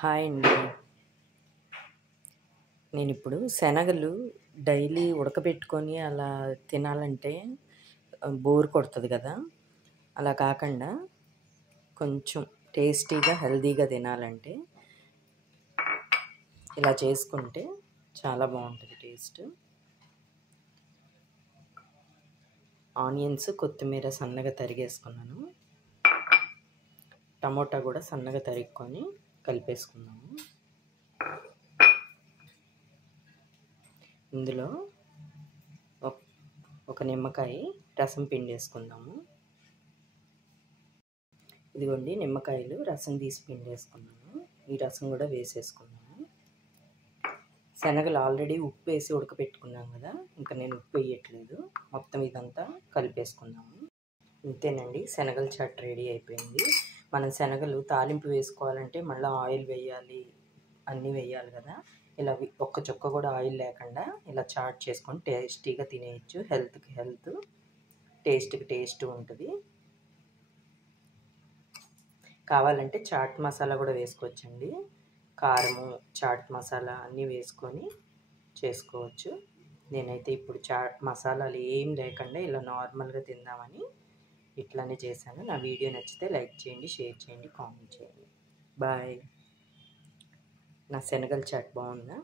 Hi అండి. నేనిప్పుడు శనగలు డైలీ ఉడకబెట్టుకొని అలా తినాలంటే బోర్ కొడతది కదా! అలా కాకుండా కొంచెం టేస్టీగా, హెల్తీగా తినాలంటే ఇలా చేసుకుంటే చాలా బావుంటది టేస్ట్. ఆనియన్స్, కొత్తిమీర సన్నగా తరిగేసుకున్నాను. టమోటా కూడా సన్నగా తరుక్కొని కలిపేసుకున్నాము. ఇందులో ఒక నిమ్మకాయ రసం పిండేసుకుందాము. ఇదిగోండి నిమ్మకాయలు రసం తీసి పిండేసుకున్నాను. ఈ రసం కూడా వేసేసుకున్నాను. శనగలు ఆల్రెడీ ఉప్పు వేసి ఉడకపెట్టుకున్నాం కదా, ఇంకా నేను ఉప్పు వేయట్లేదు. మొత్తం ఇదంతా కలిపేసుకున్నాము. ఇంతేనండి, శనగల చాట్ రెడీ అయిపోయింది. మనం శనగలు తాలింపు వేసుకోవాలంటే మళ్ళీ ఆయిల్ వేయాలి, అన్నీ వేయాలి కదా. ఇలా ఒక్క చుక్క కూడా ఆయిల్ లేకుండా ఇలా చాట్ చేసుకొని టేస్టీగా తినేయచ్చు. హెల్త్కి హెల్త్, టేస్ట్కి టేస్ట్ ఉంటుంది. కావాలంటే చాట్ మసాలా కూడా వేసుకోవచ్చండి. కారము, చాట్ మసాలా అన్నీ వేసుకొని చేసుకోవచ్చు. నేనైతే ఇప్పుడు చాట్ మసాలాలు ఏం లేకుండా ఇలా నార్మల్గా తిందామని ఇట్లానే చేశాను. నా వీడియో నచ్చితే లైక్ చేయండి, షేర్ చేయండి, కామెంట్ చేయండి. బాయ్. నా శనగల చాట్ బాగుందా?